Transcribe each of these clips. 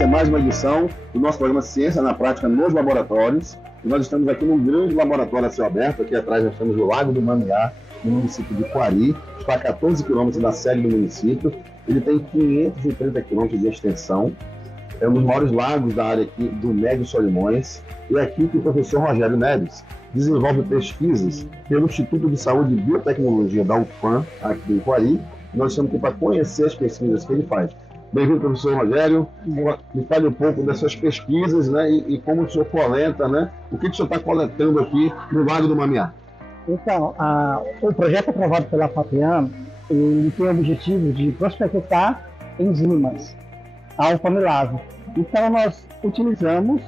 Essa é mais uma edição do nosso programa Ciência na Prática nos Laboratórios. E nós estamos aqui num grande laboratório a céu aberto. Aqui atrás nós temos o Lago do Mamiá, no município de Quari. Está a 14 quilômetros da sede do município. Ele tem 530 quilômetros de extensão. É um dos maiores lagos da área aqui do Médio Solimões. E é aqui que o professor Rogério Neves desenvolve pesquisas pelo Instituto de Saúde e Biotecnologia da UFAM, aqui em Quari. Nós estamos aqui para conhecer as pesquisas que ele faz. Bem-vindo, professor Rogério. Me fale um pouco dessas pesquisas, né, e como o senhor coleta, né? O que o senhor está coletando aqui no Lago do Mamiá? Então, o projeto aprovado pela FAPEAM, ele tem o objetivo de prospectar enzimas alfa-amilase. Então, nós utilizamos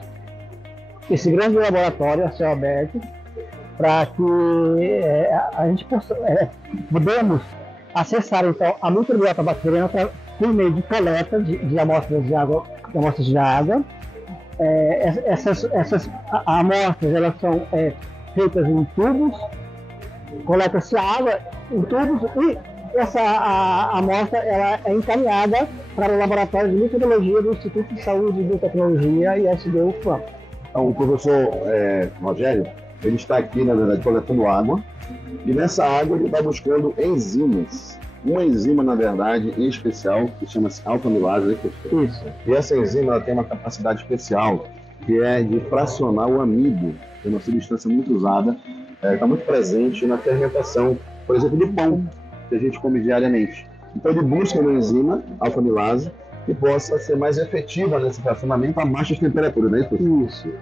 esse grande laboratório a céu aberto para que a gente possa, podemos acessar então a microbiota bacteriana por meio de coleta de amostras de água. Essas amostras elas são feitas em tubos, coleta-se água em tubos e essa amostra ela é encaminhada para o laboratório de microbiologia do Instituto de Saúde e Biotecnologia ISB UFAM. Então, o professor Rogério, ele está aqui, na verdade, coletando água, e nessa água ele está buscando enzimas. Uma enzima, na verdade, em especial, que chama-se alfa-amilase, né, professor? Isso. E essa enzima ela tem uma capacidade especial, que é de fracionar o amido, que é uma substância muito usada, está muito presente na fermentação, por exemplo, do pão, que a gente come diariamente. Então ele busca uma enzima, alfa-amilase, que possa ser mais efetiva nesse fracionamento a baixas temperaturas, não é isso? Isso.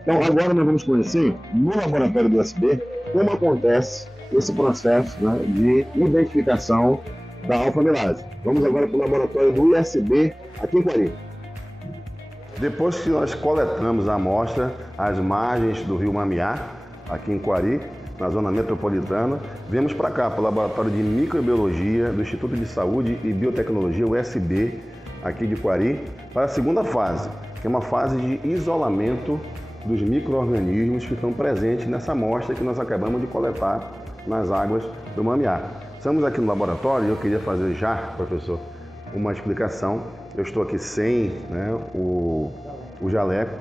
Então agora nós vamos conhecer, no laboratório do USB, como acontece esse processo, né, de identificação da alfa-amilase. Vamos agora para o laboratório do ISB, aqui em Quari. Depois que nós coletamos a amostra às margens do rio Mamiá, aqui em Quari, na zona metropolitana, viemos para cá, para o Laboratório de Microbiologia do Instituto de Saúde e Biotecnologia, USB, aqui de Quari, para a segunda fase, que é uma fase de isolamento dos micro-organismos que estão presentes nessa amostra que nós acabamos de coletar nas águas do Mamiá. Estamos aqui no laboratório e eu queria fazer já, professor, uma explicação. Eu estou aqui sem, né, o jaleco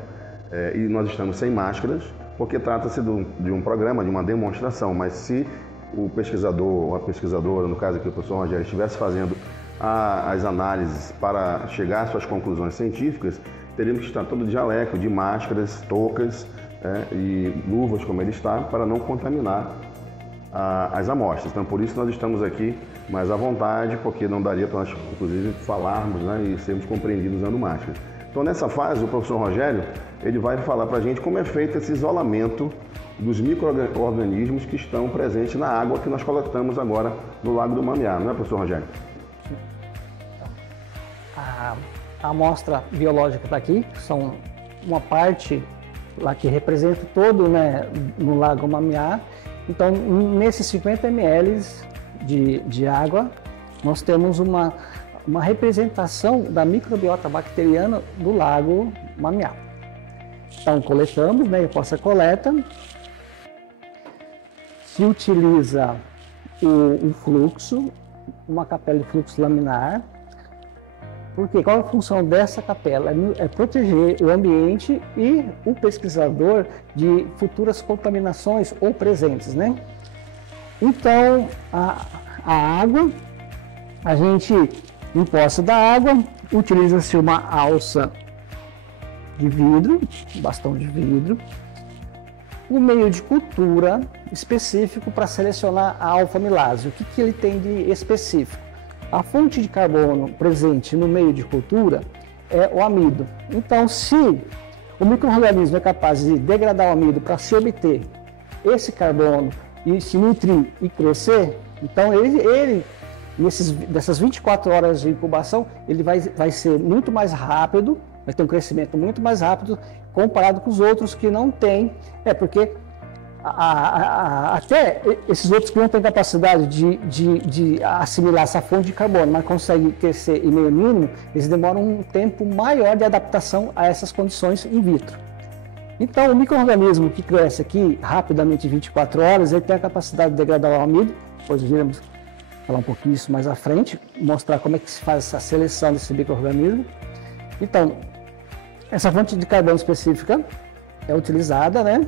e nós estamos sem máscaras, porque trata-se de um programa, de uma demonstração, mas se o pesquisador ou a pesquisadora, no caso aqui o professor Rogério, estivesse fazendo as análises para chegar às suas conclusões científicas, teríamos que estar todo de jaleco, de máscaras, toucas e luvas, como ele está, para não contaminar as amostras. Então, por isso nós estamos aqui mais à vontade, porque não daria para nós, inclusive, falarmos, né, e sermos compreendidos usando máscara. Então, nessa fase, o professor Rogério ele vai falar para a gente como é feito esse isolamento dos micro-organismos que estão presentes na água que nós coletamos agora no Lago do Mamiá, não é, professor Rogério? A amostra biológica está aqui, são uma parte lá que representa todo, né, no Lago Mamiá. Então, nesses 50 ml de água, nós temos uma representação da microbiota bacteriana do Lago Mamiá. Então, coletamos, né, após a coleta, se utiliza o fluxo, uma capela de fluxo laminar. Porque qual é a função dessa capela? É proteger o ambiente e o pesquisador de futuras contaminações ou presentes, né? Então, a água, a gente, em posse da água, utiliza-se uma alça de vidro, bastão de vidro, um meio de cultura específico para selecionar a alfa-amilase. O que ele tem de específico? A fonte de carbono presente no meio de cultura é o amido. Então, se o micro-organismo é capaz de degradar o amido para se obter esse carbono e se nutrir e crescer, então dessas 24 horas de incubação, ele vai ser muito mais rápido, vai ter um crescimento muito mais rápido comparado com os outros que não têm. Porque até esses outros que não têm capacidade de assimilar essa fonte de carbono, mas conseguem crescer em meio mínimo, eles demoram um tempo maior de adaptação a essas condições in vitro. Então, o micro-organismo que cresce aqui rapidamente em 24 horas, ele tem a capacidade de degradar o amido, depois iremos falar um pouquinho isso mais à frente, mostrar como é que se faz essa seleção desse micro-organismo. Então, essa fonte de carbono específica é utilizada, né?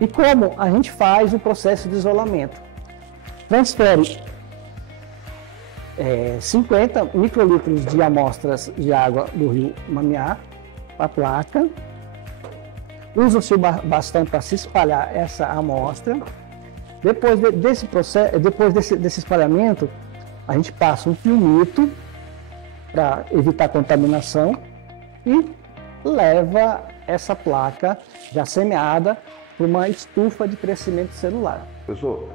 E como a gente faz o processo de isolamento? Transfere 50 microlitros de amostras de água do rio Mamiá para a placa. Usa-se o bastão para se espalhar essa amostra. Depois desse processo, desse espalhamento, a gente passa um filtro para evitar contaminação e leva essa placa já semeada para uma estufa de crescimento celular. Professor,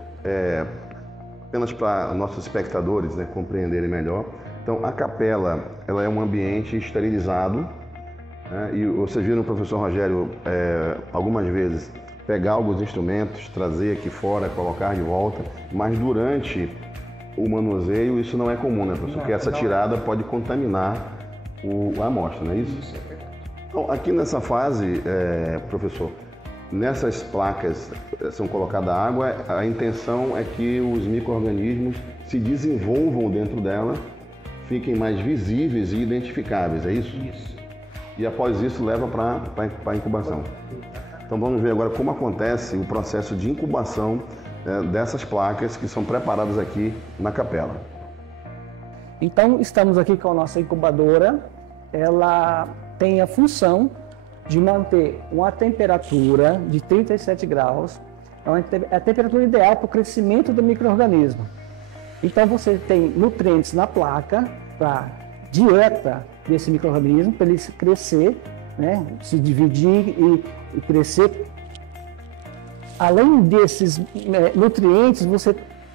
apenas para nossos espectadores, né, compreenderem melhor, então a capela ela é um ambiente esterilizado, né, e vocês viram o professor Rogério algumas vezes pegar alguns instrumentos, trazer aqui fora, colocar de volta, mas durante o manuseio isso não é comum, né, professor? Porque essa tirada pode contaminar a amostra, não é isso? Então, aqui nessa fase, professor, nessas placas são colocada água, a intenção é que os micro-organismos se desenvolvam dentro dela, fiquem mais visíveis e identificáveis, é isso? Isso. E após isso leva para a incubação. Então vamos ver agora como acontece o processo de incubação dessas placas que são preparadas aqui na capela. Então estamos aqui com a nossa incubadora, ela tem a função de manter uma temperatura de 37 graus, é a temperatura ideal para o crescimento do micro-organismo. Então você tem nutrientes na placa para dieta desse micro-organismo, para ele crescer, né, se dividir e crescer. Além desses nutrientes,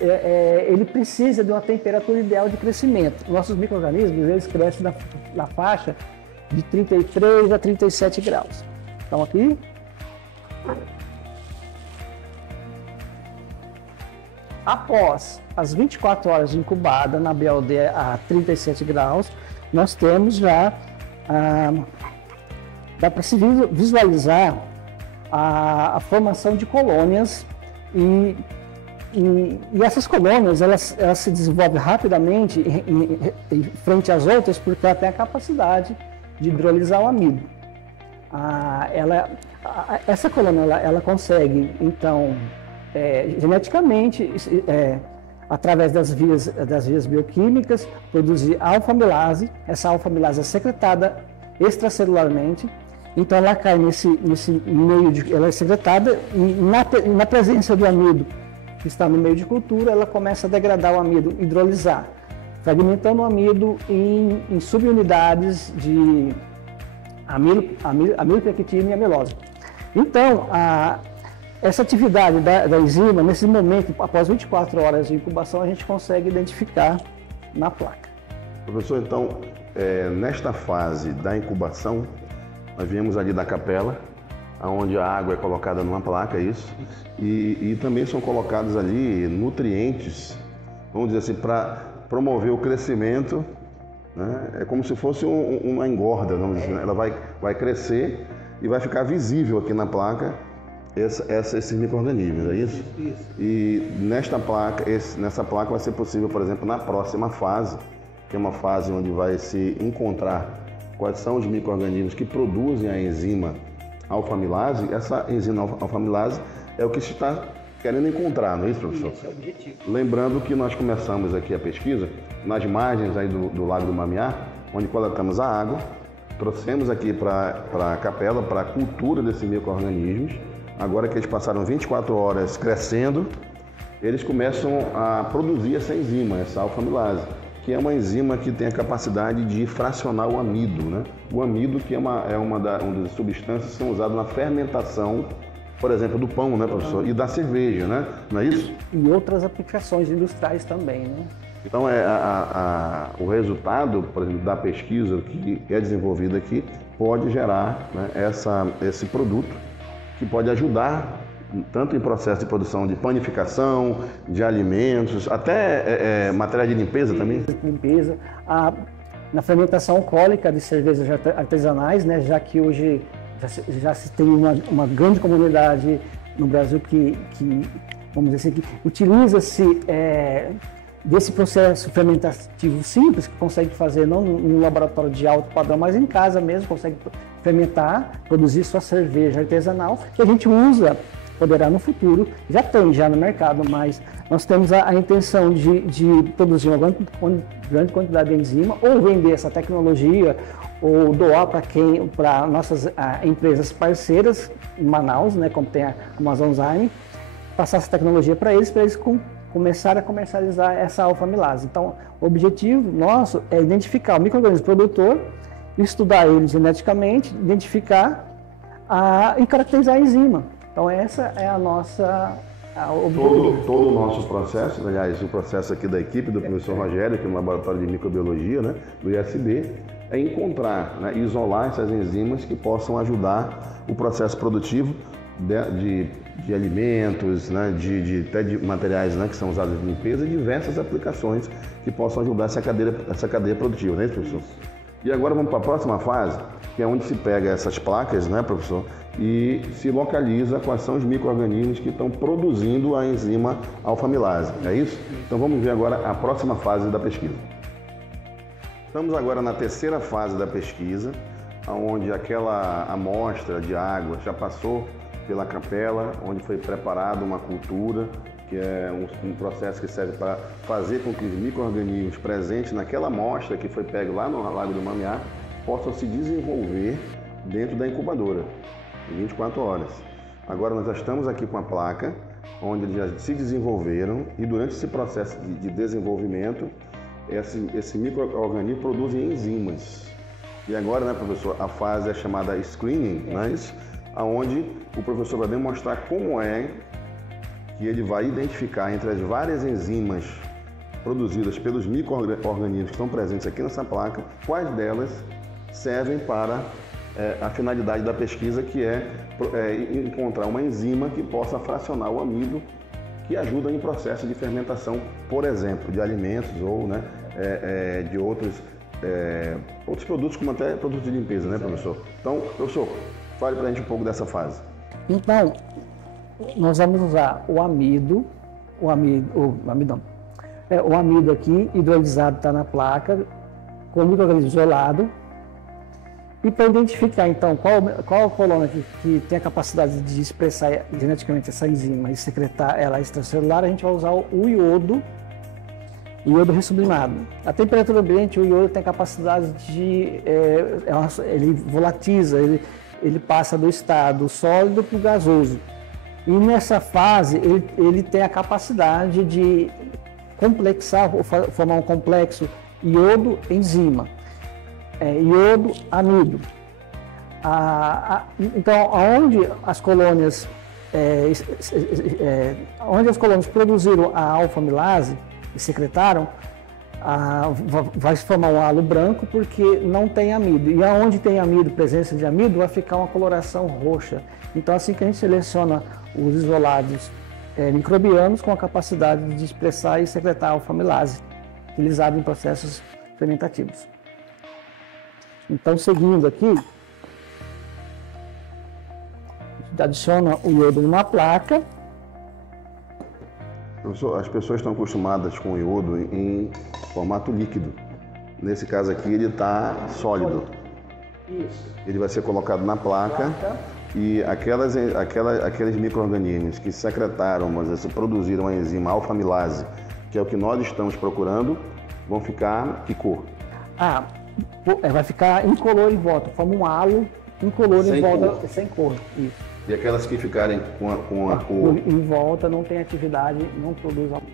ele precisa de uma temperatura ideal de crescimento. Nossos micro-organismos eles crescem na faixa de 33 a 37 graus. Então aqui. Após as 24 horas de incubada na BLD a 37 graus, nós temos já, dá para se visualizar a formação de colônias e essas colônias elas se desenvolvem rapidamente em frente às outras porque ela tem a capacidade de hidrolisar o amido. Essa colônia ela consegue então geneticamente através das vias bioquímicas produzir alfa-amilase. Essa alfa-amilase é secretada extracelularmente. Então ela cai nesse meio ela é secretada e na presença do amido que está no meio de cultura, ela começa a degradar o amido, hidrolisar, fragmentando o amido em subunidades de amilopectina e amilose. Então essa atividade da enzima, nesse momento, após 24 horas de incubação, a gente consegue identificar na placa. Professor, então, nesta fase da incubação, nós viemos ali da capela, onde a água é colocada numa placa, isso. E também são colocados ali nutrientes, vamos dizer assim, para promover o crescimento, né? É como se fosse uma engorda, vamos dizer, né? Ela vai crescer e vai ficar visível aqui na placa esses micro-organismos, é isso? Isso. E nessa placa vai ser possível, por exemplo, na próxima fase, que é uma fase onde vai se encontrar quais são os micro-organismos que produzem a enzima alfa-amilase. Essa enzima alfa-amilase é o que se está querendo encontrar, não é isso, professor? Esse é o objetivo. Lembrando que nós começamos aqui a pesquisa nas margens aí do Lago do Mamiá, onde coletamos a água, trouxemos aqui para a capela, para a cultura desses micro-organismos. Agora que eles passaram 24 horas crescendo, eles começam a produzir essa enzima, essa alfa-amilase, que é uma enzima que tem a capacidade de fracionar o amido, né? O amido que é uma das substâncias que são usadas na fermentação, por exemplo, do pão, né, professor? E da cerveja, né? Não é isso? E outras aplicações industriais também, né? Então, o resultado, por exemplo, da pesquisa que é desenvolvida aqui pode gerar, né, esse produto que pode ajudar tanto em processo de produção de panificação, de alimentos, até materiais de limpeza também. Limpeza, na fermentação alcoólica de cervejas artesanais, né, já que hoje já se tem uma grande comunidade no Brasil que vamos dizer assim, que utiliza-se desse processo fermentativo simples, que consegue fazer não num laboratório de alto padrão, mas em casa mesmo, consegue fermentar, produzir sua cerveja artesanal, que a gente poderá no futuro, já tem já no mercado, mas nós temos a intenção de produzir uma grande quantidade de enzima, ou vender essa tecnologia, ou doar para nossas empresas parceiras em Manaus, né, como tem a Amazonzyme, passar essa tecnologia para eles começar a comercializar essa alfa-amilase. Então, o objetivo nosso é identificar o micro-organismo produtor, estudar ele geneticamente, identificar e caracterizar a enzima. Então, essa é a nossa objetivo. Todo o nosso processo, aliás, o processo aqui da equipe do professor Rogério, aqui no Laboratório de Microbiologia, né, do ISB, é encontrar, né, isolar essas enzimas que possam ajudar o processo produtivo de alimentos, né, até de materiais, né, que são usados em limpeza, e diversas aplicações que possam ajudar essa cadeia produtiva, não é isso, professor? E agora vamos para a próxima fase, que é onde se pega essas placas, né, professor, e se localiza quais são os micro-organismos que estão produzindo a enzima alfa-amilase, é isso? Então vamos ver agora a próxima fase da pesquisa. Estamos agora na terceira fase da pesquisa, onde aquela amostra de água já passou pela capela, onde foi preparada uma cultura, que é um processo que serve para fazer com que os micro-organismos presentes naquela amostra que foi pega lá no Lago do Mamiá possam se desenvolver dentro da incubadora, em 24 horas. Agora nós já estamos aqui com a placa, onde eles já se desenvolveram, e durante esse processo de desenvolvimento, esse micro-organismo produz enzimas. E agora, né, professor, a fase é chamada screening, não é isso? Onde o professor vai demonstrar como é que ele vai identificar entre as várias enzimas produzidas pelos micro-organismos que estão presentes aqui nessa placa, quais delas servem para a finalidade da pesquisa, que é encontrar uma enzima que possa fracionar o amido, que ajuda em processo de fermentação, por exemplo, de alimentos ou, né, de outros produtos, como até produtos de limpeza, né, professor? Então, professor, fale para a gente um pouco dessa fase. Então, nós vamos usar o amido aqui, hidrolisado, está na placa, com o micro-organismo isolado. E para identificar, então, qual a colônia que tem a capacidade de expressar geneticamente essa enzima e secretar ela extracelular, a gente vai usar o iodo ressublimado. A temperatura ambiente, o iodo tem a capacidade de... ele volatiza, ele passa do estado sólido para o gasoso. E nessa fase, ele tem a capacidade de complexar, formar um complexo iodo-enzima. Iodo-amido. Então, onde as colônias produziram a alfa-amilase e secretaram, vai se formar um halo branco porque não tem amido. E aonde tem amido, presença de amido, vai ficar uma coloração roxa. Então, assim que a gente seleciona os isolados microbianos com a capacidade de expressar e secretar a alfa-amilase, utilizado em processos fermentativos. Então, seguindo aqui, a gente adiciona o iodo numa placa. Professor, as pessoas estão acostumadas com o iodo em formato líquido. Nesse caso aqui, ele está sólido. Isso. Ele vai ser colocado na placa e aqueles micro-organismos que secretaram, produziram a enzima alfa-amilase, que é o que nós estamos procurando, vão ficar que cor? Vai ficar incolor em volta, forma um halo incolor em volta, sem cor. Isso. E aquelas que ficarem com a cor em volta não tem atividade,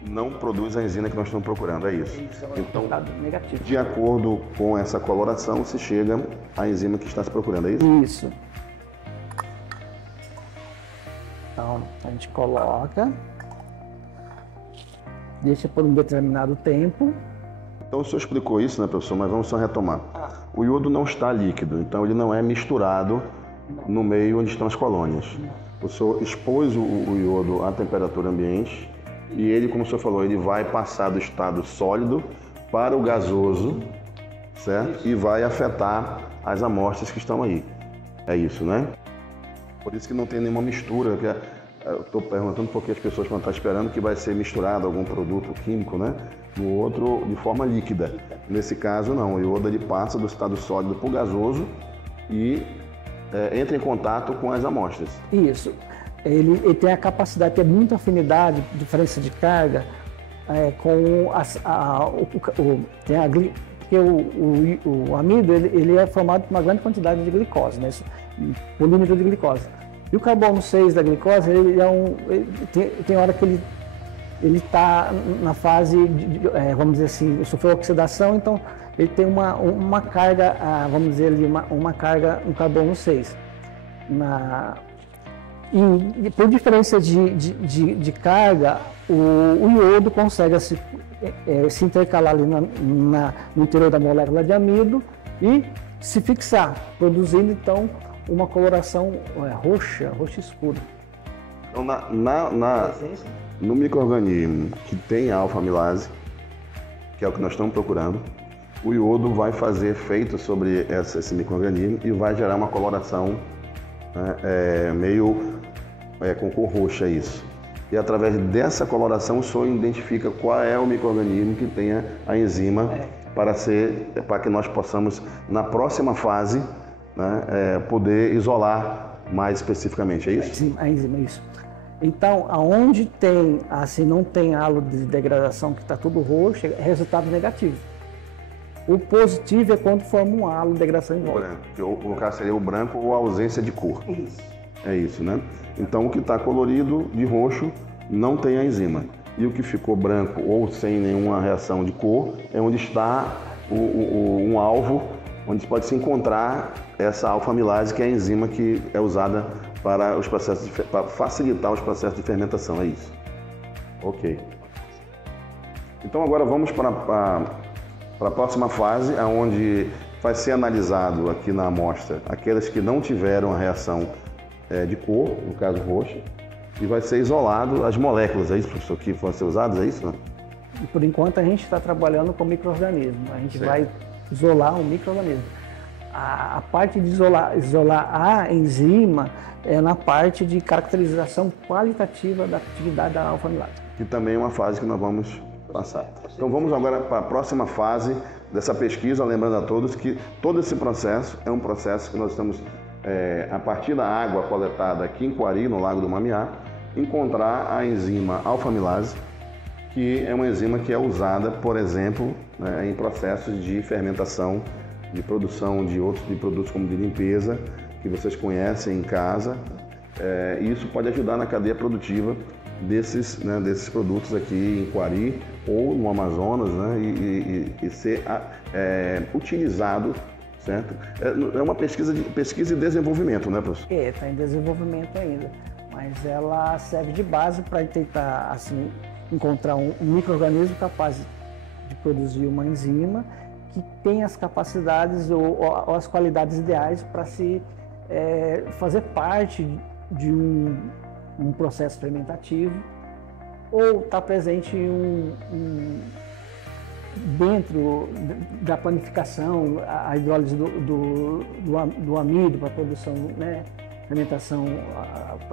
não produz a enzima que nós estamos procurando, é isso. Então, negativo. De acordo com essa coloração, se chega à enzima que está se procurando, é isso? Isso. Então, a gente coloca, deixa por um determinado tempo. Então o senhor explicou isso, né, professor? Mas vamos só retomar. O iodo não está líquido, então ele não é misturado no meio onde estão as colônias. O senhor expôs o iodo à temperatura ambiente e ele, como o senhor falou, ele vai passar do estado sólido para o gasoso, certo? E vai afetar as amostras que estão aí. É isso, né? Por isso que não tem nenhuma mistura, porque eu estou perguntando porque as pessoas vão estar esperando que vai ser misturado algum produto químico, né? No outro, de forma líquida. Nesse caso, não. O iodo ele passa do estado sólido para o gasoso e entra em contato com as amostras. Isso. Ele tem a capacidade, tem muita afinidade, diferença de carga com porque o amido ele é formado por uma grande quantidade de glicose, né? Polímero de glicose. E o carbono 6 da glicose, tem hora que ele está na fase, vamos dizer assim, sofreu oxidação, então ele tem uma carga, vamos dizer ali, uma carga, um carbono 6. E por diferença de carga, o iodo consegue se intercalar ali no interior da molécula de amido e se fixar, produzindo então uma coloração roxa escura. Então, no micro-organismo que tem a alfa-amilase, que é o que nós estamos procurando, o iodo vai fazer efeito sobre esse micro-organismo e vai gerar uma coloração, né, com cor roxa, isso. E através dessa coloração o senhor identifica qual é o micro-organismo que tenha a enzima para que nós possamos, na próxima fase, né, poder isolar mais especificamente, é isso? A enzima, isso. Então, aonde tem, assim, não tem halo de degradação, que está tudo roxo, é resultado negativo. O positivo é quando forma um halo de degradação em volta. Que no caso seria o branco ou a ausência de cor. Isso. É isso, né? Então, o que está colorido de roxo não tem a enzima. E o que ficou branco ou sem nenhuma reação de cor é onde está um alvo, onde pode se encontrar essa alfa-amilase, que é a enzima que é usada para facilitar os processos de fermentação, é isso. Ok. Então agora vamos para a próxima fase, onde vai ser analisado aqui na amostra aquelas que não tiveram a reação de cor, no caso roxa, e vai ser isolado as moléculas, é isso, professor, que vão ser usadas, é isso? Não? E por enquanto a gente está trabalhando com micro-organismo, a gente vai isolar um micro-organismo. A parte de isolar a enzima é na parte de caracterização qualitativa da atividade da alfa-amilase. Que também é uma fase que nós vamos passar. Então vamos agora para a próxima fase dessa pesquisa, lembrando a todos que todo esse processo é um processo que nós estamos, a partir da água coletada aqui em Quari, no Lago do Mamiá, encontrar a enzima alfa-amilase, que é uma enzima que é usada, por exemplo, em processos de fermentação, de produção de outros produtos como de limpeza, que vocês conhecem em casa. E isso pode ajudar na cadeia produtiva desses produtos aqui em Quari ou no Amazonas, né, e ser utilizado, certo? É uma pesquisa e desenvolvimento, né, professor? Está em desenvolvimento ainda, mas ela serve de base para tentar assim, encontrar um micro-organismo capaz de produzir uma enzima que tem as capacidades ou as qualidades ideais para se fazer parte de um processo fermentativo ou estar presente dentro da panificação, a hidrólise do amido para a produção, né, fermentação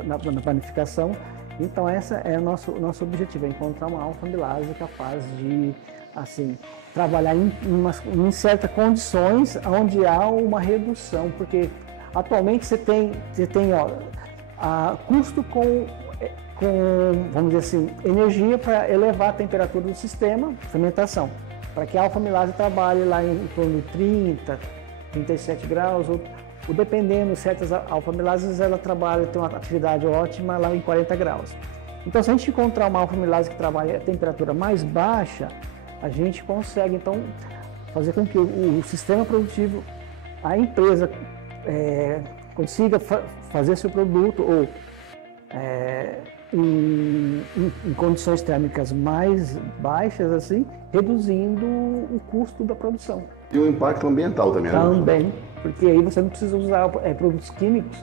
na panificação. Então esse é o nosso objetivo, é encontrar uma alfa-amilase capaz de assim, trabalhar em certas condições onde há uma redução, porque atualmente você tem custo com, vamos dizer assim, energia para elevar a temperatura do sistema, fermentação, para que a alfa-amilase trabalhe lá em torno de 30, 37 graus, ou dependendo, certas alfa-amilases ela trabalha, tem uma atividade ótima lá em 40 graus. Então, se a gente encontrar uma alfa-amilase que trabalha a temperatura mais baixa, a gente consegue, então, fazer com que o sistema produtivo, a empresa, consiga fazer seu produto ou em condições térmicas mais baixas, assim, reduzindo o custo da produção. E o impacto ambiental também, né? Também, porque aí você não precisa usar produtos químicos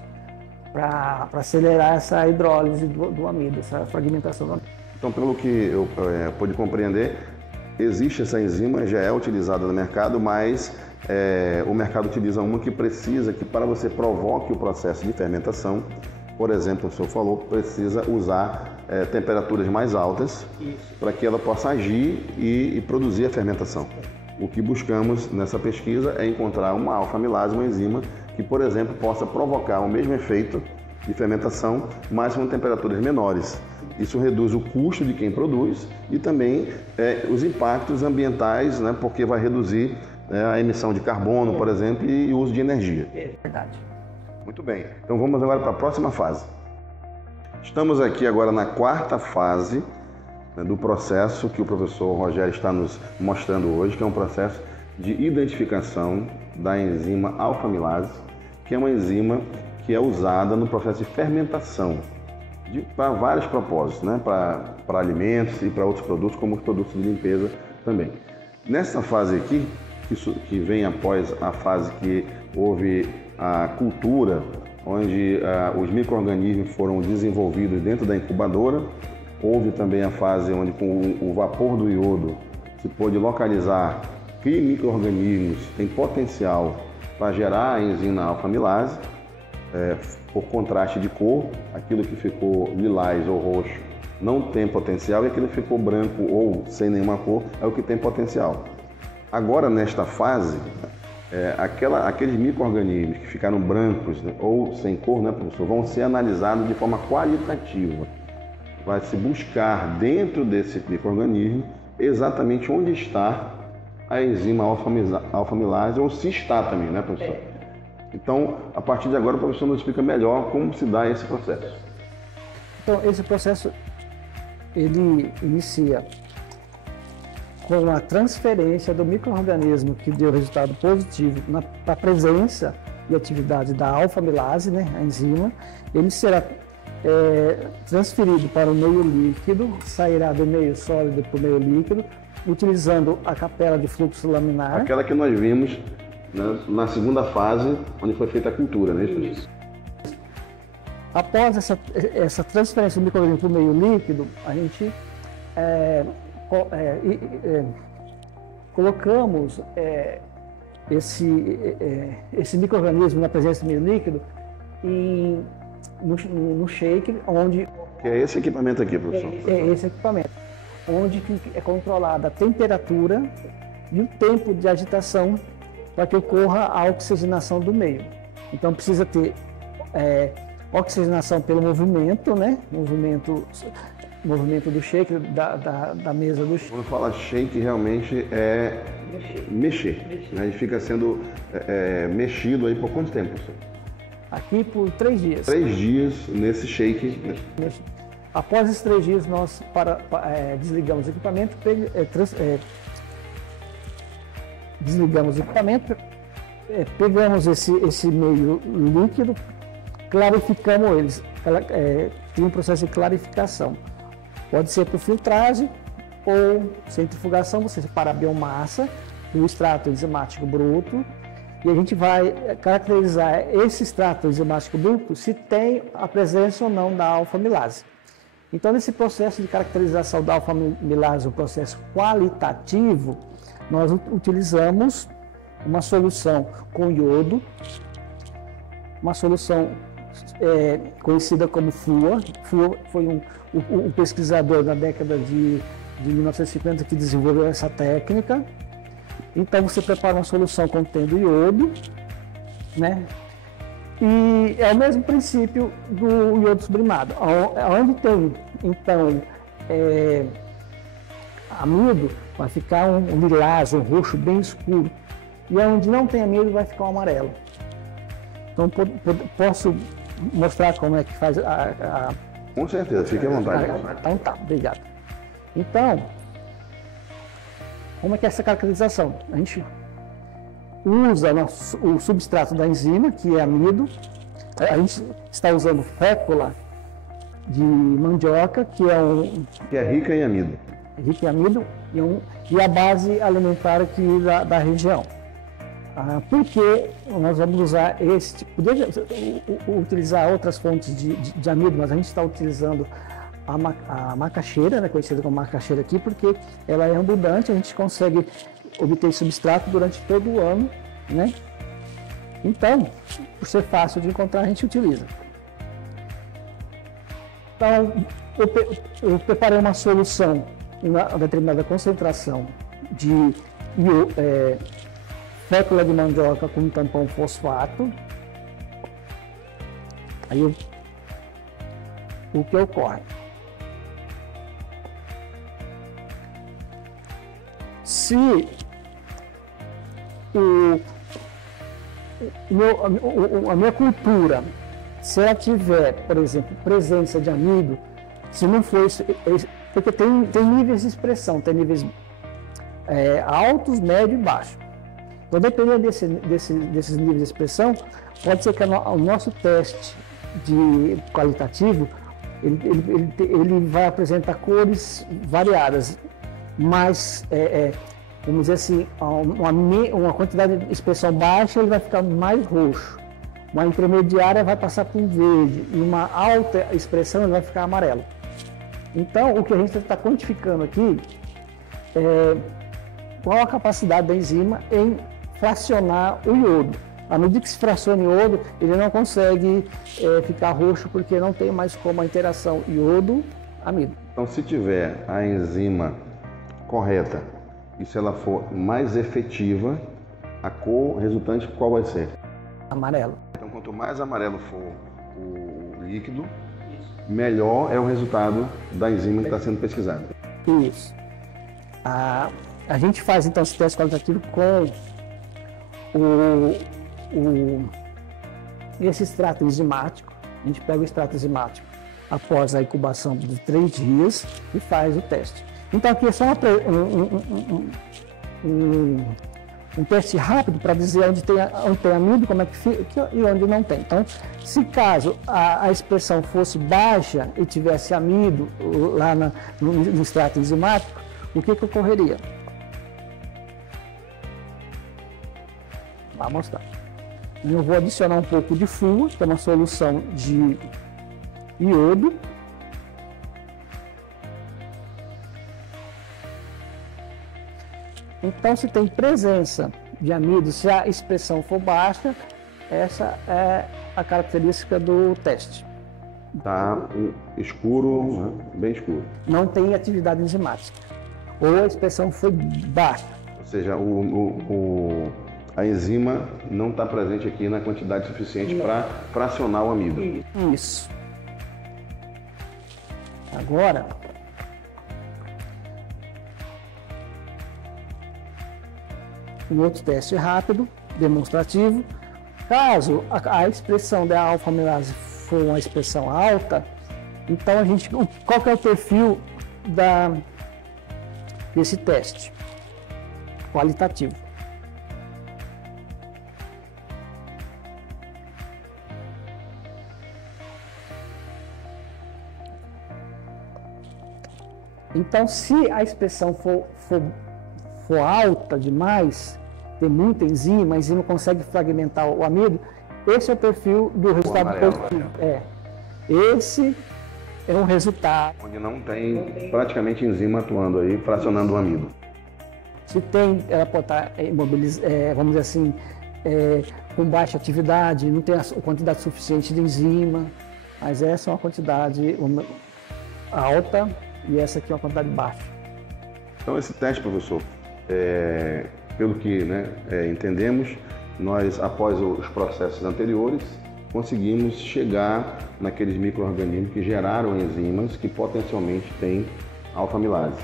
para acelerar essa hidrólise do amido, essa fragmentação do amido. Então, pelo que eu pude compreender, existe essa enzima, já é utilizada no mercado, mas o mercado utiliza uma que precisa que para você provoque o processo de fermentação, por exemplo, o senhor falou, precisa usar temperaturas mais altas para que ela possa agir e produzir a fermentação. O que buscamos nessa pesquisa é encontrar uma alfa-amilase, uma enzima, que, por exemplo, possa provocar o mesmo efeito de fermentação, mas com temperaturas menores. Isso reduz o custo de quem produz e também os impactos ambientais, né, porque vai reduzir a emissão de carbono, por exemplo, e o uso de energia. É verdade. Muito bem, então vamos agora para a próxima fase. Estamos aqui agora na quarta fase, né, do processo que o professor Rogério está nos mostrando hoje, que é um processo de identificação da enzima alfa-amilase, que é uma enzima que é usada no processo de fermentação para vários propósitos, né? Para alimentos e para outros produtos, como os produtos de limpeza também. Nessa fase aqui, que vem após a fase que houve a cultura, onde os micro-organismos foram desenvolvidos dentro da incubadora, houve também a fase onde, com o vapor do iodo, se pôde localizar que micro-organismos têm potencial para gerar a enzima alfa-amilase, por contraste de cor, aquilo que ficou lilás ou roxo não tem potencial e aquilo que ficou branco ou sem nenhuma cor é o que tem potencial. Agora, nesta fase, aqueles micro-organismos que ficaram brancos, né, ou sem cor, né, professor, vão ser analisados de forma qualitativa. Vai se buscar dentro desse micro-organismo exatamente onde está a enzima alfa-amilase, ou se está também, né, professor? Então, a partir de agora, o professor nos explica melhor como se dá esse processo. Então, esse processo, ele inicia com a transferência do micro-organismo que deu resultado positivo para a presença e atividade da alfa-amilase, né, a enzima. Ele será transferido para o meio líquido, sairá do meio sólido para o meio líquido, utilizando a capela de fluxo laminar. Aquela que nós vimos na segunda fase, onde foi feita a cultura, né? Isso. Após essa transferência do micro-organismo para o meio líquido, a gente colocamos esse micro-organismo na presença do meio líquido no shake, onde... Que é esse equipamento aqui, professor? É esse equipamento, onde é controlada a temperatura e o tempo de agitação para que ocorra a oxigenação do meio. Então precisa ter oxigenação pelo movimento, né? Movimento do shake, da mesa do shake. Quando fala shake, realmente é mexer. Né? E fica sendo mexido aí por quanto tempo, professor? Aqui por 3 dias. 3 dias nesse shake. Após esses 3 dias, nós desligamos o equipamento, pegamos esse meio líquido, clarificamos eles. Tem um processo de clarificação. Pode ser por filtragem ou centrifugação, você separa a biomassa do extrato enzimático bruto e a gente vai caracterizar esse extrato enzimático bruto se tem a presença ou não da alfa-amilase. Então, nesse processo de caracterização da alfa-amilase, o processo qualitativo, nós utilizamos uma solução com iodo, uma solução conhecida como FUA. FUA foi um pesquisador da década de 1950 que desenvolveu essa técnica. Então você prepara uma solução contendo iodo, né? E é o mesmo princípio do iodo sublimado. Onde tem, então, amido, vai ficar um lilás, um roxo bem escuro. E onde não tem amido, vai ficar um amarelo. Então, posso mostrar como é que faz Com certeza, fique à vontade. Então tá, obrigado. Então, como é que é essa caracterização? A gente usa o substrato da enzima, que é amido. A gente está usando fécula de mandioca, que é rica em amido. Rica em amido e a base alimentar aqui da região. Porque nós vamos usar esse tipo, poderia utilizar outras fontes de amido, mas a gente está utilizando a macaxeira, né, conhecida como macaxeira aqui, porque ela é abundante, a gente consegue obter substrato durante todo o ano, né? Então, por ser fácil de encontrar, a gente utiliza. Então, eu preparei uma solução em uma determinada concentração de fécula de mandioca com tampão fosfato. Aí o que ocorre? Se a minha cultura, se ela tiver, por exemplo, presença de amido, se não for isso, porque tem níveis de expressão, tem níveis altos, médio e baixo. Então, dependendo desses níveis de expressão, pode ser que o nosso teste qualitativo ele vai apresentar cores variadas, mas vamos dizer assim, uma quantidade de expressão baixa ele vai ficar mais roxo, uma intermediária vai passar para um verde e uma alta expressão ele vai ficar amarelo. Então, o que a gente está quantificando aqui é qual a capacidade da enzima em fracionar o iodo. À medida que se fraciona o iodo, ele não consegue ficar roxo porque não tem mais como a interação iodo-amido. Então, se tiver a enzima correta e se ela for mais efetiva, a cor resultante qual vai ser? Amarelo. Então, quanto mais amarelo for o líquido, melhor é o resultado da enzima que está sendo pesquisada. Isso. A gente faz então esse teste qualitativo com esse extrato enzimático. A gente pega o extrato enzimático após a incubação de 3 dias e faz o teste. Então aqui é só um teste rápido para dizer onde tem amido, como é que fica e onde não tem. Então, se caso a expressão fosse baixa e tivesse amido lá no extrato enzimático, o que ocorreria? Vou mostrar. Eu vou adicionar um pouco de FUA, que é uma solução de iodo. Então, se tem presença de amido, se a expressão for baixa, essa é a característica do teste. Está escuro, né? Bem escuro. Não tem atividade enzimática. Ou a expressão foi baixa. Ou seja, a enzima não está presente aqui na quantidade suficiente para fracionar o amido. Isso. Agora, um outro teste rápido, demonstrativo. Caso a expressão da alfa-amilase for uma expressão alta, então qual que é o perfil desse teste qualitativo? Então, se a expressão for alta demais, tem muita enzima, a enzima consegue fragmentar o amido, esse é o perfil do resultado positivo. Esse é um resultado. Onde não tem praticamente enzima atuando aí, fracionando o amido. Se tem, ela pode estar vamos dizer assim, com baixa atividade, não tem a quantidade suficiente de enzima, mas essa é uma quantidade alta e essa aqui é uma quantidade baixa. Então esse teste, professor, pelo que entendemos, nós, após os processos anteriores, conseguimos chegar naqueles micro-organismos que geraram enzimas que potencialmente têm alfa-amilase.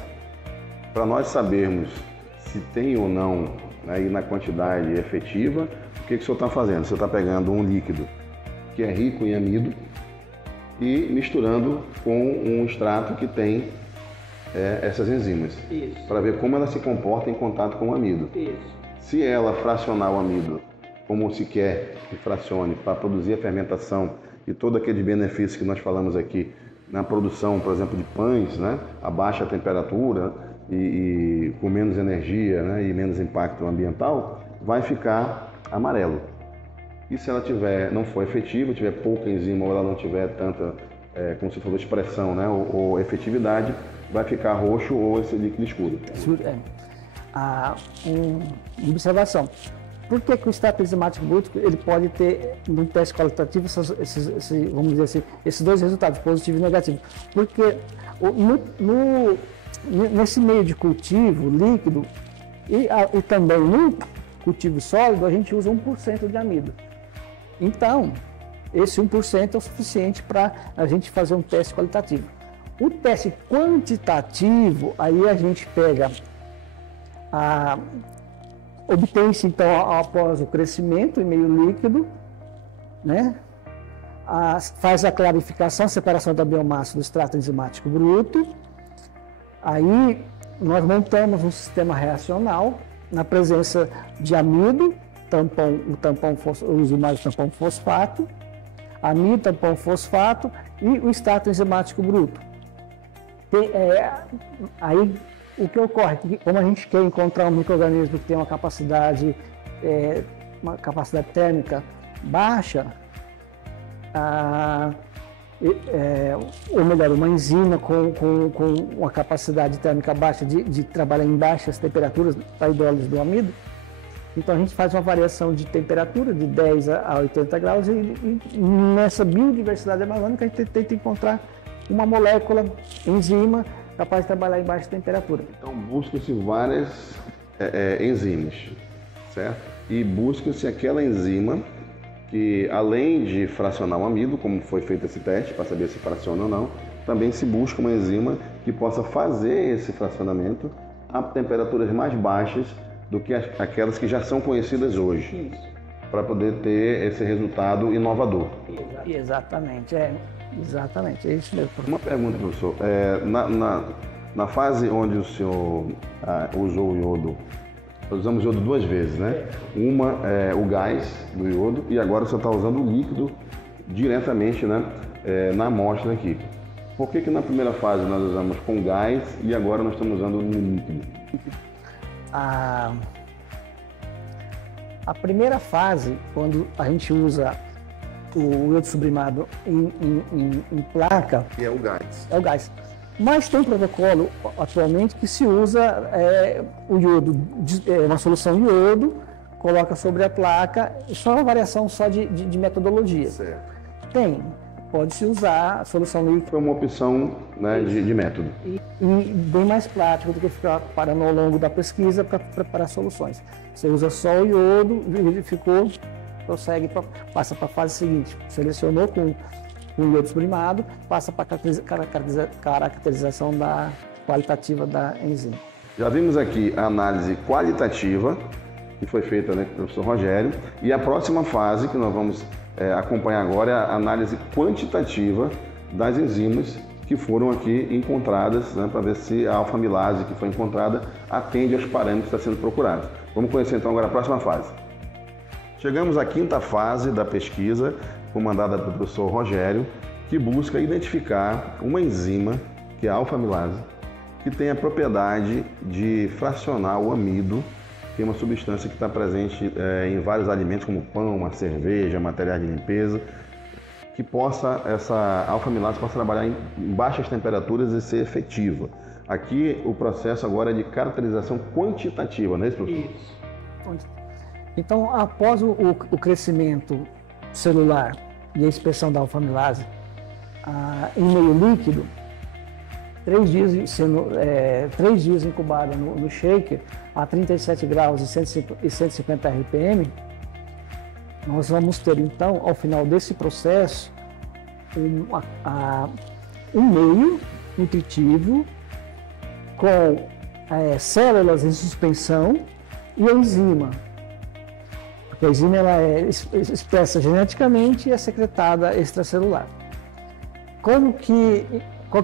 Para nós sabermos se tem ou não aí na quantidade efetiva, o que o senhor está fazendo? O senhor está pegando um líquido que é rico em amido e misturando com um extrato que tem essas enzimas, para ver como ela se comporta em contato com o amido. Se ela fracionar o amido como se quer que fracione para produzir a fermentação e todo aquele benefício que nós falamos aqui na produção, por exemplo, de pães, né, a baixa temperatura e com menos energia, né, e menos impacto ambiental, vai ficar amarelo. E se ela não for efetiva, tiver pouca enzima ou ela não tiver tanta, como você falou, expressão, né, ou efetividade, vai ficar roxo ou esse líquido escuro. Uma observação. Por que o extrato enzimático bruto ele pode ter, no teste qualitativo, vamos dizer assim, esses dois resultados, positivo e negativo? Porque nesse meio de cultivo líquido e também no cultivo sólido, a gente usa 1% de amido. Então, esse 1% é o suficiente para a gente fazer um teste qualitativo. O teste quantitativo, aí a gente pega obtém-se então após o crescimento em meio líquido, né? Faz a clarificação, separação da biomassa do extrato enzimático bruto. Aí nós montamos um sistema reacional na presença de amido, eu uso mais o tampão fosfato, amido, tampão fosfato e o extrato enzimático bruto. Aí o que ocorre? Como a gente quer encontrar um micro-organismo que tem uma capacidade térmica baixa, ou melhor, uma enzima com uma capacidade térmica baixa de trabalhar em baixas temperaturas para a hidrólise do amido, então a gente faz uma variação de temperatura de 10 a 80 graus e nessa biodiversidade amazônica a gente tenta encontrar uma molécula, enzima, capaz de trabalhar em baixa temperatura. Então busca-se várias enzimas, certo? E busca-se aquela enzima que, além de fracionar o amido, como foi feito esse teste para saber se fraciona ou não, também se busca uma enzima que possa fazer esse fracionamento a temperaturas mais baixas do que aquelas que já são conhecidas hoje, para poder ter esse resultado inovador. Exatamente, exatamente, é isso mesmo. Uma pergunta, professor. Na fase onde o senhor usou o iodo, nós usamos iodo duas vezes, né? Uma é o gás do iodo e agora o senhor está usando o líquido diretamente, né, na amostra aqui. Por que na primeira fase nós usamos com gás e agora nós estamos usando no líquido? A primeira fase, quando a gente usa o iodo sublimado em placa... Que é o gás. É o gás. Mas tem um protocolo atualmente que se usa o iodo, uma solução de iodo, coloca sobre a placa, só uma variação só de metodologia. Certo. Pode-se usar a solução líquida. Foi uma opção, né, de método. E bem mais prático do que ficar parando ao longo da pesquisa para preparar soluções. Você usa só o iodo, verificou, prossegue, passa para a fase seguinte. Selecionou com o iodo sublimado, passa para a caracterização qualitativa da enzima. Já vimos aqui a análise qualitativa, que foi feita, né, pelo professor Rogério, e a próxima fase que nós vamos acompanhar agora é a análise quantitativa das enzimas que foram aqui encontradas, né, para ver se a alfa-amilase que foi encontrada atende aos parâmetros que está sendo procurados. Vamos conhecer então agora a próxima fase. Chegamos à quinta fase da pesquisa, comandada pelo professor Rogério, que busca identificar uma enzima, que é a alfa-amilase, que tem a propriedade de fracionar o amido, que é uma substância que está presente em vários alimentos, como pão, a cerveja, materiais de limpeza, que essa alfa-amilase possa trabalhar em baixas temperaturas e ser efetiva. Aqui o processo agora é de caracterização quantitativa, não é isso, professor? Isso. Então, após o crescimento celular e a inspeção da alfa-amilase em meio líquido, 3 dias incubada no shaker a 37 graus e 150 RPM, nós vamos ter então, ao final desse processo, um meio nutritivo com células em suspensão e a enzima. Porque a enzima ela é expressa geneticamente e é secretada extracelular. Qual que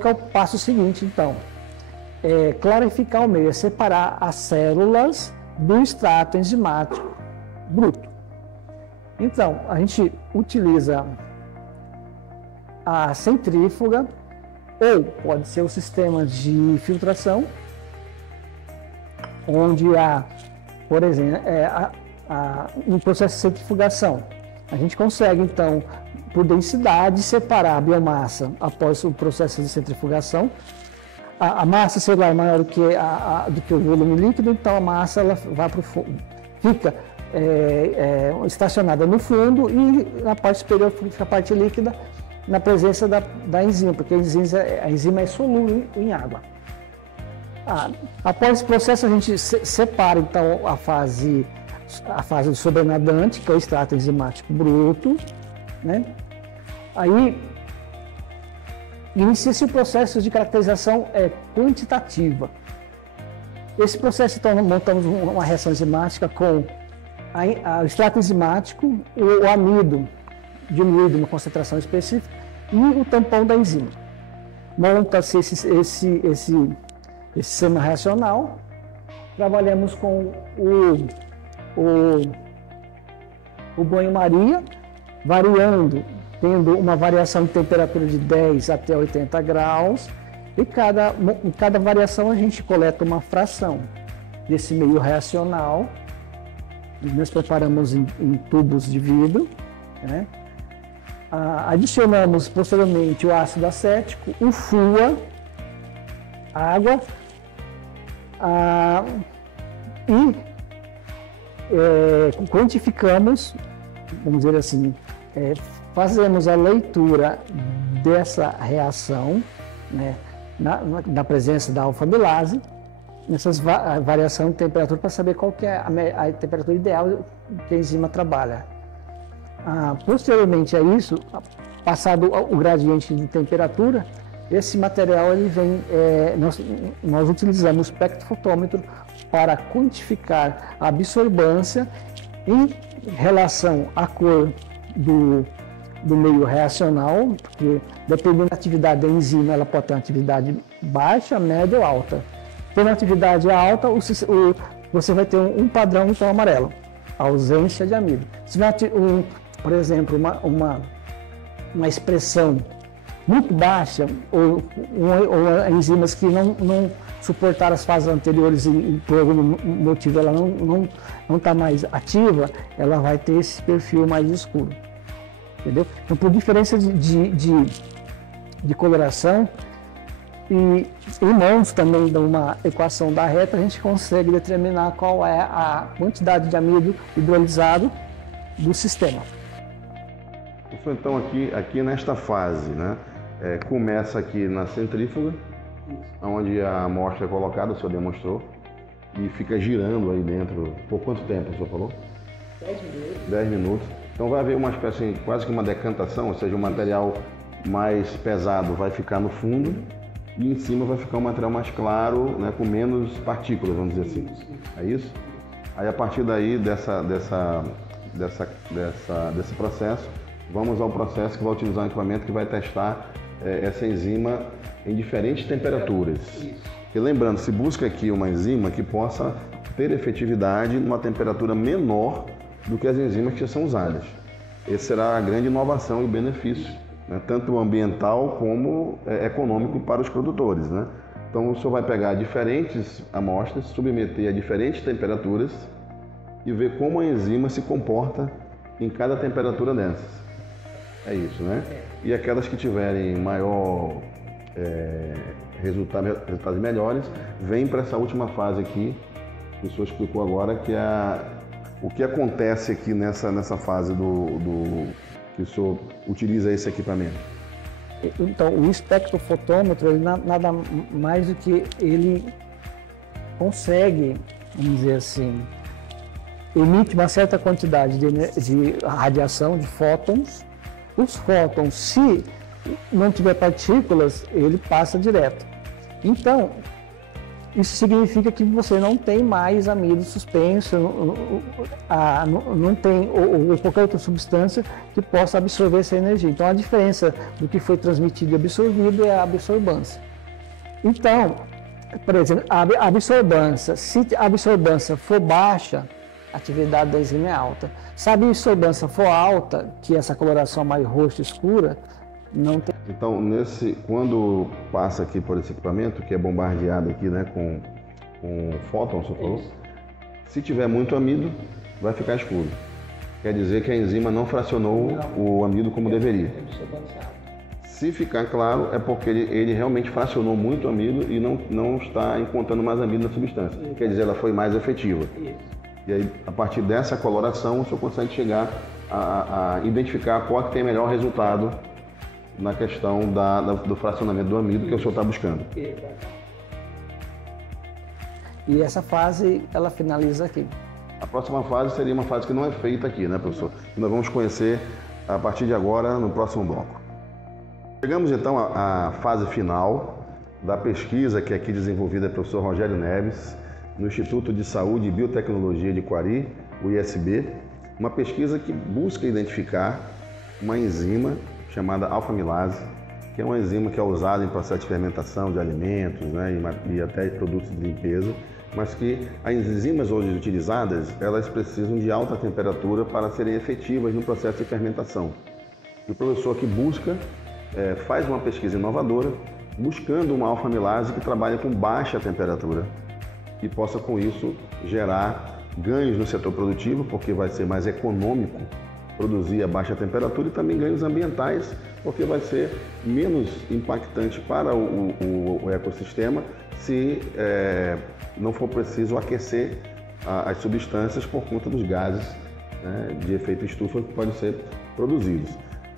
é o passo seguinte, então? Clarificar o meio, é separar as células do extrato enzimático bruto. Então, a gente utiliza a centrífuga, ou pode ser o sistema de filtração, onde há, por exemplo, um processo de centrifugação. A gente consegue, então, por densidade, separar a biomassa após o processo de centrifugação. A massa celular é maior do que o volume líquido, então a massa ela vai fica estacionada no fundo e na parte superior fica a parte líquida na presença da enzima, porque a enzima é solúvel em água. Após esse processo a gente separa então a fase do sobrenadante, que é o extrato enzimático bruto, né? Aí inicia-se o processo de caracterização quantitativa. Esse processo, então, montamos uma reação enzimática com o extrato enzimático, o amido diluído em uma concentração específica e o tampão da enzima. Monta-se esse sistema reacional. Trabalhamos com o banho-maria, tendo uma variação de temperatura de 10 até 80 graus. E em cada variação a gente coleta uma fração desse meio reacional. Nós preparamos em tubos de vidro, né? Adicionamos posteriormente o ácido acético, o FUA, água e quantificamos, vamos dizer assim, fazemos a leitura dessa reação, né, na presença da alfa-amilase, nessas variação de temperatura para saber qual que é a temperatura ideal que a enzima trabalha. Posteriormente a isso, passado o gradiente de temperatura, esse material ele vem, nós utilizamos o espectrofotômetro para quantificar a absorvância em relação à cor do meio reacional, porque dependendo da atividade da enzima, ela pode ter uma atividade baixa, média ou alta. Tendo atividade alta, você vai ter um padrão em tom amarelo, ausência de amido. Se tiver, por exemplo, uma expressão muito baixa, ou enzimas que não suportaram as fases anteriores e por algum motivo ela não está mais ativa, ela vai ter esse perfil mais escuro. Entendeu? Então, por diferença de coloração e em mãos também de uma equação da reta, a gente consegue determinar qual é a quantidade de amido hidrolisado do sistema. Então, aqui nesta fase, né, começa aqui na centrífuga, onde a amostra é colocada, o senhor demonstrou, e fica girando aí dentro. Por quanto tempo o senhor falou? 10 minutos. 10 minutos. Então vai haver uma espécie, quase que uma decantação, ou seja, o material mais pesado vai ficar no fundo e em cima vai ficar um material mais claro, né, com menos partículas, vamos dizer assim. É isso? Aí a partir daí desse processo, vamos ao processo que vai utilizar um equipamento que vai testar essa enzima em diferentes temperaturas. E lembrando, se busca aqui uma enzima que possa ter efetividade numa temperatura menor do que as enzimas que já são usadas. Essa será a grande inovação e benefício, né, tanto ambiental como econômico para os produtores, né? Então o senhor vai pegar diferentes amostras, submeter a diferentes temperaturas e ver como a enzima se comporta em cada temperatura dessas. É isso, né? E aquelas que tiverem maior resultados melhores, vêm para essa última fase aqui, que o senhor explicou agora, que é o que acontece aqui nessa fase que o senhor utiliza esse equipamento. Então, o espectrofotômetro, ele nada mais do que ele consegue, vamos dizer assim, emite uma certa quantidade de radiação, de fótons. Os fótons, se não tiver partículas, ele passa direto. Então, isso significa que você não tem mais amido suspenso, não tem ou qualquer outra substância que possa absorver essa energia. Então, a diferença do que foi transmitido e absorvido é a absorbância. Então, por exemplo, a absorbância, se a absorbância for baixa, a atividade da enzima é alta. Se a absorbância for alta, que é essa coloração mais roxa escura, não tem. Então, quando passa aqui por esse equipamento, que é bombardeado aqui, né, com fótons, você falou, se tiver muito amido, vai ficar escuro. Quer dizer que a enzima não fracionou o amido como deveria. Se ficar claro, é porque ele realmente fracionou muito amido e não está encontrando mais amido na substância. Quer dizer, ela foi mais efetiva. E aí, a partir dessa coloração, o senhor consegue chegar a identificar qual que tem melhor resultado na questão do fracionamento do amido que o senhor está buscando. E essa fase, ela finaliza aqui. A próxima fase seria uma fase que não é feita aqui, né, professor? Que nós vamos conhecer a partir de agora, no próximo bloco. Chegamos então à fase final da pesquisa que é aqui desenvolvida pelo professor Rogério Neves, no Instituto de Saúde e Biotecnologia de Quari, o ISB, uma pesquisa que busca identificar uma enzima chamada alfa-amilase, que é uma enzima que é usada em processo de fermentação de alimentos, né, e até produtos de limpeza, mas que as enzimas hoje utilizadas, elas precisam de alta temperatura para serem efetivas no processo de fermentação. E o professor que busca, faz uma pesquisa inovadora, buscando uma alfa-amilase que trabalha com baixa temperatura e possa, com isso, gerar ganhos no setor produtivo, porque vai ser mais econômico produzir a baixa temperatura, e também ganhos ambientais, porque vai ser menos impactante para o ecossistema se não for preciso aquecer as substâncias por conta dos gases, né, de efeito estufa que podem ser produzidos.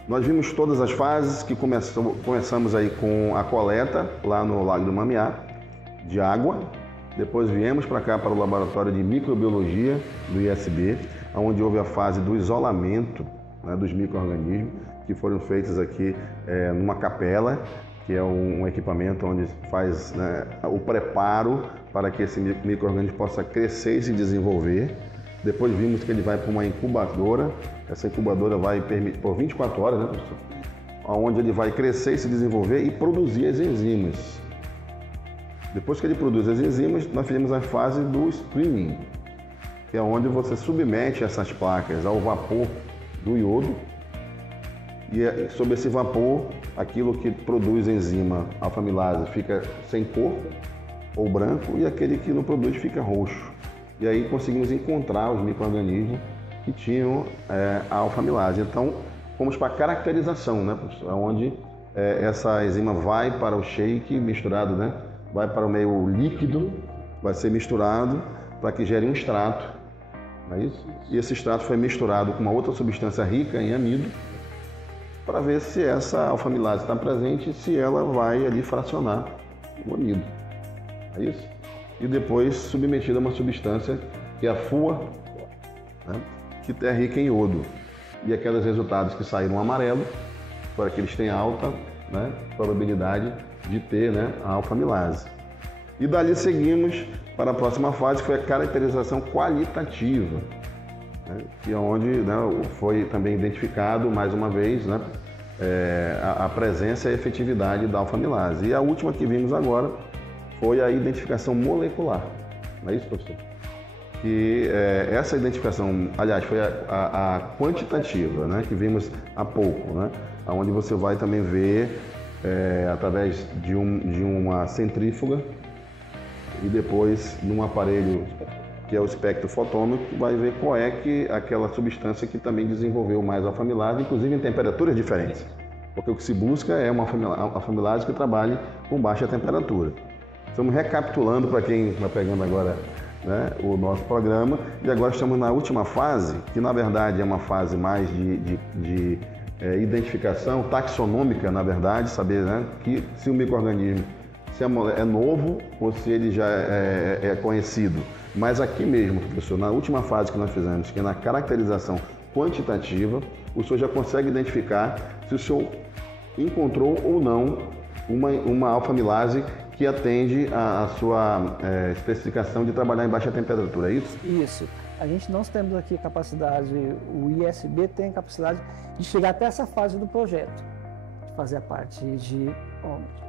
Nós vimos todas as fases, que começamos aí com a coleta lá no Lago do Mamiá, de água. Depois viemos para cá, para o laboratório de microbiologia do ISB, onde houve a fase do isolamento, né, dos micro-organismos, que foram feitos aqui numa capela, que é um equipamento onde faz, né, o preparo para que esse micro-organismo possa crescer e se desenvolver. Depois vimos que ele vai para uma incubadora. Essa incubadora vai permitir, por 24 horas, né, professor? Onde ele vai crescer e se desenvolver e produzir as enzimas. Depois que ele produz as enzimas, nós fizemos a fase do streaming, que é onde você submete essas placas ao vapor do iodo, e sob esse vapor, aquilo que produz enzima alfa-amilase fica sem cor ou branco, e aquele que não produz fica roxo. E aí conseguimos encontrar os micro-organismos que tinham a alfa-amilase. Então, fomos para a caracterização, né, professor? Onde essa enzima vai para o shake misturado, né? Vai para o meio líquido, vai ser misturado para que gere um extrato, não é isso? E esse extrato foi misturado com uma outra substância rica em amido, para ver se essa alfa-amilase está presente e se ela vai ali fracionar o amido, é isso? E depois submetida a uma substância que é a FUA, né, que é rica em iodo. E aqueles resultados que saíram amarelo, para que eles tenham alta, né, probabilidade de ter, né, a alfa-amilase. E dali seguimos para a próxima fase, que foi a caracterização qualitativa, né, que é onde, né, foi também identificado, mais uma vez, né, a presença e a efetividade da alfa-amilase. E a última que vimos agora foi a identificação molecular. Não é isso, professor? Que essa identificação, aliás, foi a quantitativa, né, que vimos há pouco, né, onde você vai também ver através de uma centrífuga e depois num aparelho que é o espectrofotômetro, vai ver qual é aquela substância que também desenvolveu mais alfa-amilase, inclusive em temperaturas diferentes. Porque o que se busca é uma alfa-amilase que trabalhe com baixa temperatura. Estamos recapitulando para quem está pegando agora, né, o nosso programa, e agora estamos na última fase, que na verdade é uma fase mais de identificação taxonômica, na verdade, saber, né, que se o micro-organismo é novo ou se ele já é conhecido. Mas aqui mesmo, professor, na última fase que nós fizemos, que é na caracterização quantitativa, o senhor já consegue identificar se o senhor encontrou ou não uma alfa-amilase que atende à sua especificação de trabalhar em baixa temperatura, é isso? Isso. Nós temos aqui capacidade, o ISB tem capacidade de chegar até essa fase do projeto, de fazer a parte de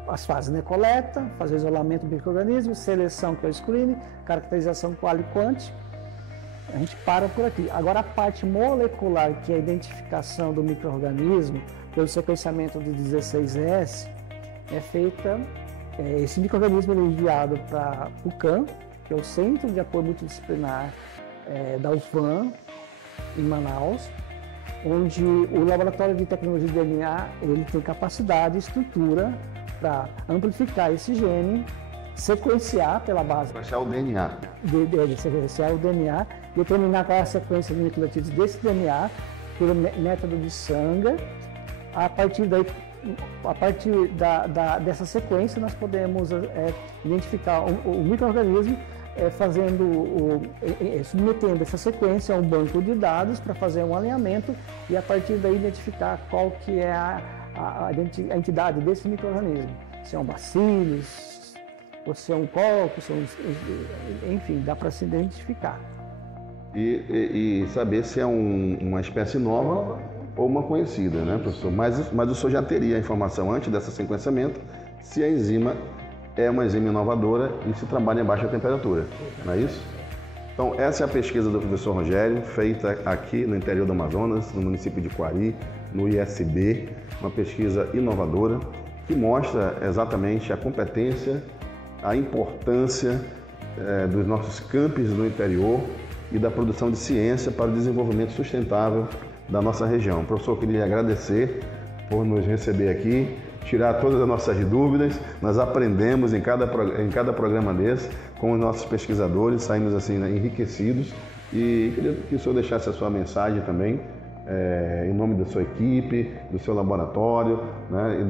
as fases, né? Coleta, fazer isolamento do micro-organismo, seleção, que é o screening, caracterização qual e quant. A gente para por aqui. Agora a parte molecular, que é a identificação do micro-organismo pelo sequenciamento de 16S, é feita, esse micro-organismo é enviado para o CAM, que é o Centro de Apoio Multidisciplinar da UFAM, em Manaus, onde o Laboratório de Tecnologia de DNA ele tem capacidade e estrutura para amplificar esse gene, sequenciar pela base. Sequenciar o DNA. Sequenciar o DNA determinar qual é a sequência de nucleotídeos desse DNA pelo método de Sanger. A partir dessa sequência, nós podemos identificar o micro-organismo submetendo essa sequência a um banco de dados para fazer um alinhamento e a partir daí identificar qual que é a entidade desse micro-organismo. Se é um bacillus, ou se é um coccus, enfim, dá para se identificar. E saber se é uma espécie nova ou uma conhecida, né, professor? Mas o senhor já teria a informação antes desse sequenciamento se a enzima é uma enzima inovadora e se trabalha em baixa temperatura, não é isso? Então, essa é a pesquisa do professor Rogério, feita aqui no interior do Amazonas, no município de Quari, no ISB, uma pesquisa inovadora que mostra exatamente a competência, a importância dos nossos campos no interior e da produção de ciência para o desenvolvimento sustentável da nossa região. Professor, eu queria agradecer por nos receber aqui, tirar todas as nossas dúvidas. Nós aprendemos em cada programa desse com os nossos pesquisadores, saímos assim enriquecidos e queria que o senhor deixasse a sua mensagem também, em nome da sua equipe, do seu laboratório, né, e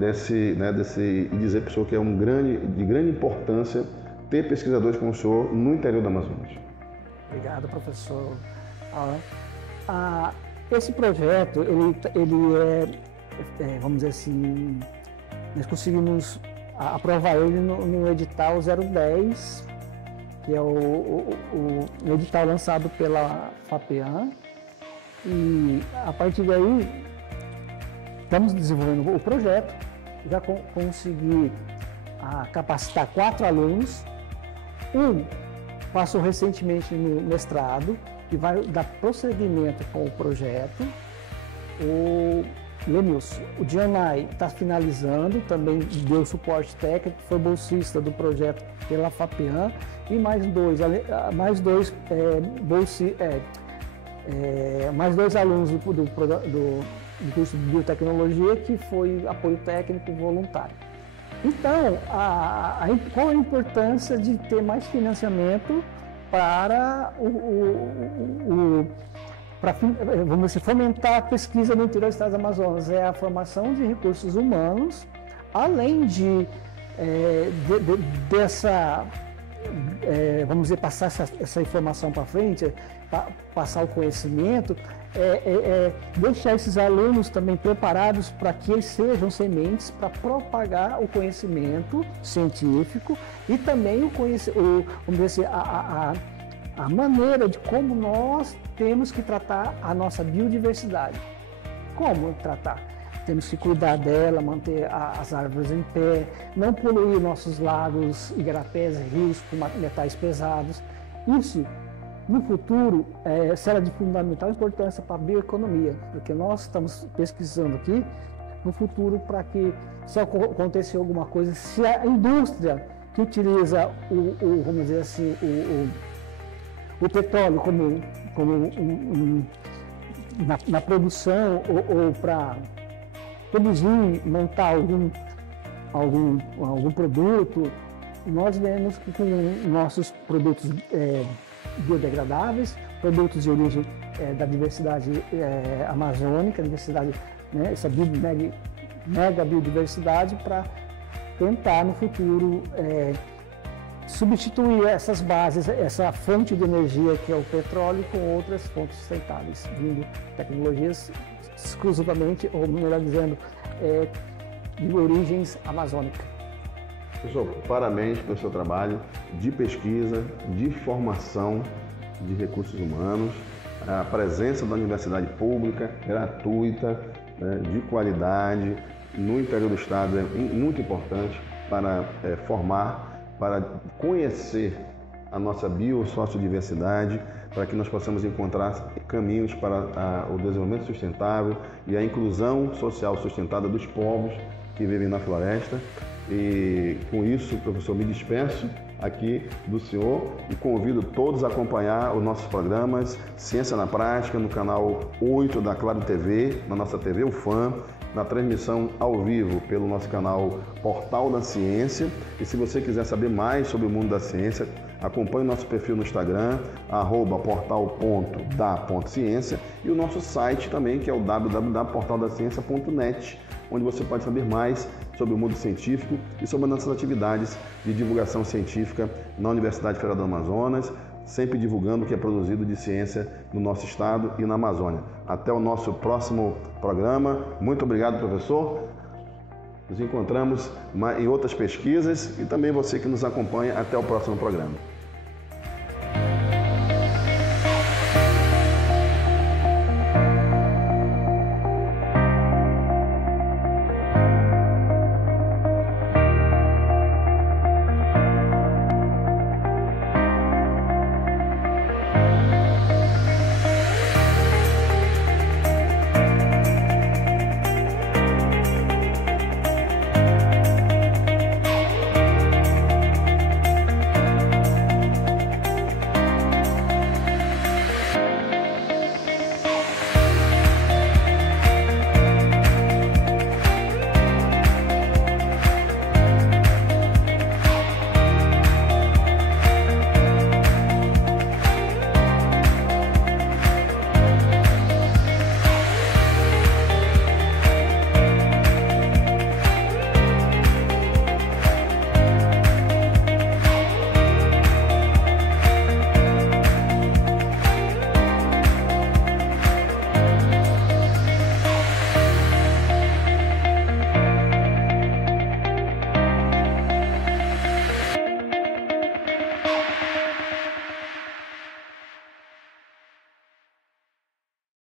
dizer para o senhor que é de grande importância ter pesquisadores como o senhor no interior do Amazonas. Obrigado, professor Alan. Esse projeto, ele vamos dizer assim, nós conseguimos aprovar ele no edital 010, que é o edital lançado pela FAPEAM, e a partir daí estamos desenvolvendo o projeto, já consegui capacitar 4 alunos, um passou recentemente no mestrado, que vai dar prosseguimento com o projeto, o Lenilson. O Dionai está finalizando, também deu suporte técnico, foi bolsista do projeto pela FAPEAM, e mais dois alunos do curso de biotecnologia, que foi apoio técnico voluntário. Então, qual a importância de ter mais financiamento para vamos dizer, fomentar a pesquisa no interior do estado do Amazonas? É a formação de recursos humanos, além vamos dizer, passar essa informação para frente, passar o conhecimento, deixar esses alunos também preparados para que eles sejam sementes para propagar o conhecimento científico e também vamos dizer assim, a maneira de como nós temos que tratar a nossa biodiversidade. Como tratar? Temos que cuidar dela, manter as árvores em pé, não poluir nossos lagos, igarapés, rios com metais pesados. Isso, no futuro, será de fundamental importância para a bioeconomia, porque nós estamos pesquisando aqui no futuro para que, se acontecer alguma coisa, se a indústria que utiliza vamos dizer assim, o petróleo como na produção ou para produzir, montar algum produto, nós vemos que com nossos produtos biodegradáveis, produtos de origem da diversidade amazônica, diversidade, né, essa mega biodiversidade, para tentar no futuro substituir essas bases, essa fonte de energia que é o petróleo, com outras fontes sustentáveis, vindo tecnologias exclusivamente, ou melhor dizendo, de origens amazônicas. Professor, parabéns pelo seu trabalho de pesquisa, de formação de recursos humanos, a presença da universidade pública, gratuita, de qualidade, no interior do estado é muito importante para formar, para conhecer a nossa biosociodiversidade, para que nós possamos encontrar caminhos para o desenvolvimento sustentável e a inclusão social sustentada dos povos que vivem na floresta. E com isso, professor, me despeço aqui do senhor e convido todos a acompanhar os nossos programas Ciência na Prática no canal 8 da Claro TV, na nossa TV UFAM, na transmissão ao vivo pelo nosso canal Portal da Ciência. E se você quiser saber mais sobre o mundo da ciência, acompanhe o nosso perfil no Instagram, @portal.da.ciência, e o nosso site também, que é o www.portaldaciencia.net, onde você pode saber mais sobre o mundo científico e sobre nossas atividades de divulgação científica na Universidade Federal do Amazonas, sempre divulgando o que é produzido de ciência no nosso estado e na Amazônia. Até o nosso próximo programa. Muito obrigado, professor. Nos encontramos em outras pesquisas e também você que nos acompanha. Até o próximo programa.